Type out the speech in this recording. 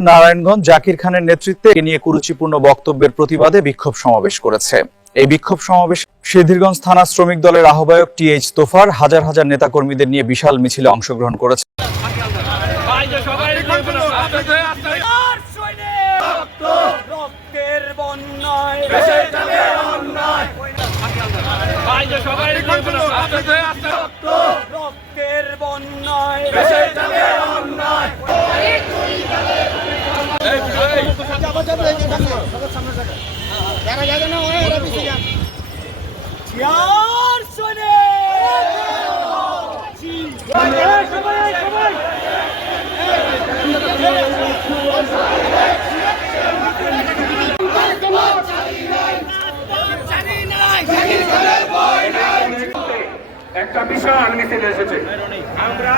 নারায়ণগঞ্জ জাকির খানের নেতৃত্বে নিয়ে কুরুচিপূর্ণ বক্তব্যের প্রতিবাদে বিক্ষোভ সমাবেশ করেছে। এই বিক্ষোভ সমাবেশ সিদ্ধিরগঞ্জ থানা শ্রমিক দলের আহ্বায়ক টি.এইচ. তোফার হাজার হাজার নেতাকর্মীদের নিয়ে বিশাল মিছিলে অংশগ্রহণ করেছে। একটা বিশাল মিছিল এসেছে। আমরা